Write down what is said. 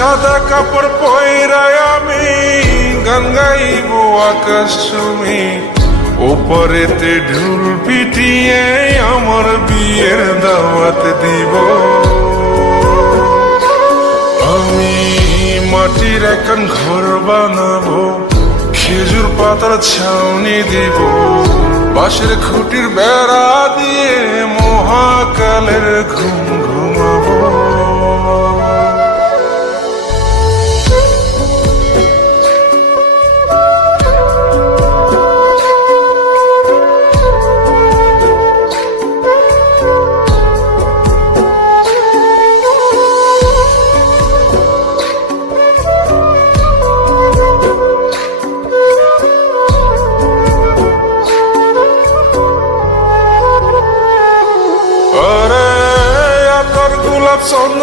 সাদা কাপড় পয়রায় আমি গান গাইব আকাশ চুমি, ওপরেতে ঢুল পিটিয়ে আমার বিয়ের দাওয়াত দিব। আমি মাটির একখান ঘর বানাবো, খেজুর পাতার ছাউনি দিব, বাঁশের খুঁটির বেড়া দিয়ে মহাকালের ঘুম ঘুমাবো। আরে আতর গোলাপ চন্দন